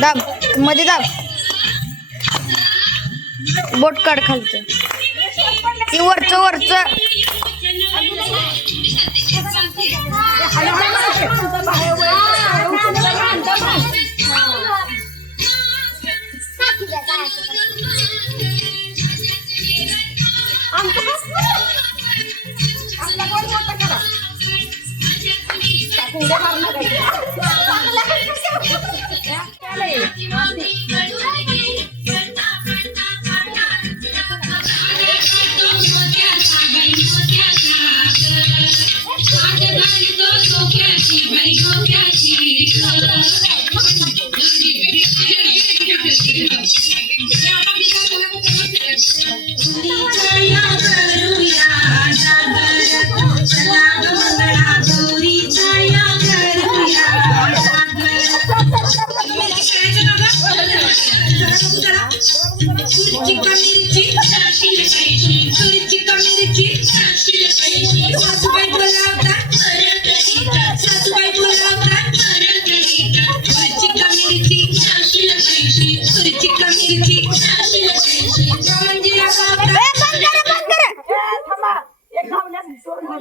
दाब मध्ये दाब बोट काढ खालचं ती वरचं वरचं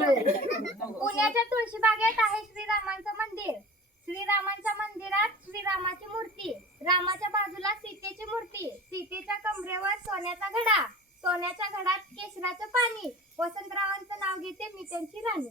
पुण्याच्या तुळशीबागेत आहे श्रीरामांचं मंदिर. श्रीरामांच्या मंदिरात श्रीरामाची मूर्ती, रामाच्या बाजूला सीतेची मूर्ती, सीतेच्या कमरेवर सोन्याचा घडा, सोन्याच्या घडात केशराचं पाणी. वसंतरावांचं नाव घेते मी त्यांची राणी.